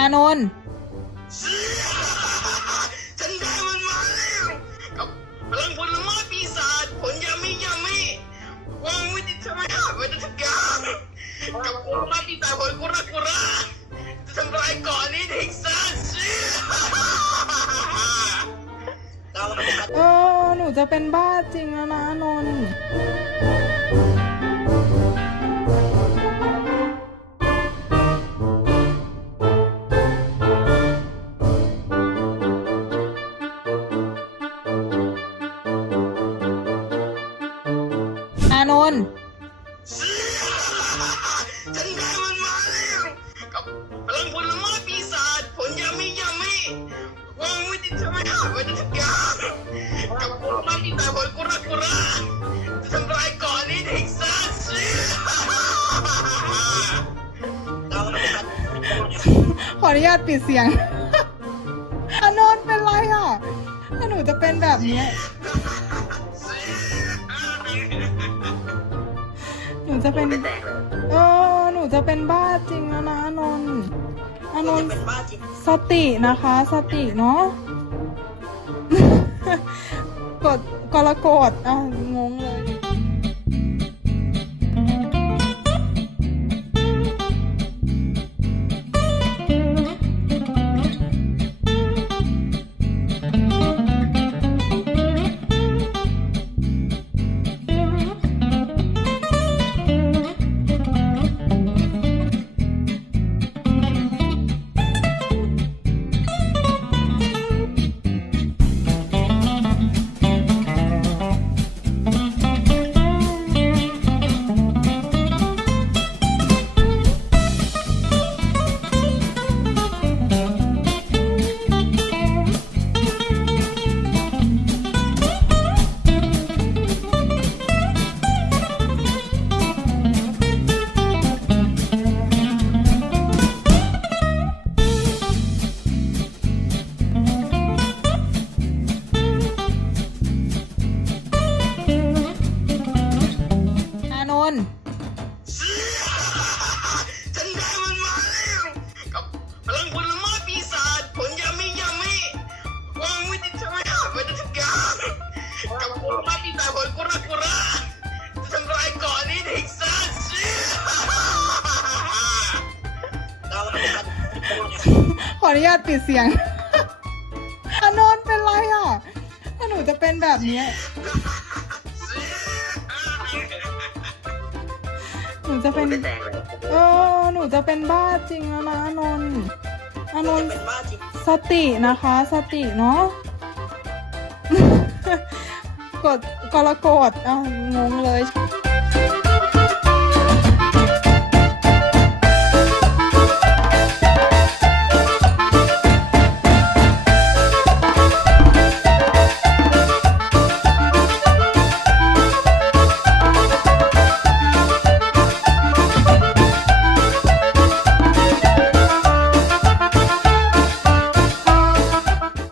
อานนท์ฉันได้มันมาแล้วกับพลังผลไม้ปีศาจผลยามิยามิวางไว้ที่ทำไมหาไว้ทุกอย่างกับผลไม้ปีศาจผลกุระกุระจะทำลายเก่อนนี้ทิ้งซะเราเออหนูจะเป็นบ้าจริงแล้วนะอานนท์านนท์ฉันได้มันมาแล้วกับพลังผลไม้ปีศาจผลยามิยามิวางไว้ที่ทำไมหาไว้ทุกอย่างกับผลไม้ปีศาจผลกุระกุระจะทำลายเก่อนนี้ทิ้งซะขออนุญาตปิดเสียง อานนท์เป็นไรอะถ้าหนูจะเป็นแบบเนี้ จะเป็น เออ หนูจะเป็นบ้าจริงแล้วนะอานนท์อานนท์เป็นบ้าจริงสตินะคะ สติเนาะ กดกรกฎอะงงเลย ออนุญาตปิดเสียงอานนท์เป็นไรอะถ้าหนูจะเป็นแบบเนี้ยหนูจะเป็น เออ หนูจะเป็นบ้าจริงแล้วนะอานนท์อานนท์สตินะคะ สติเนาะ กดกรกฎอะงงเลย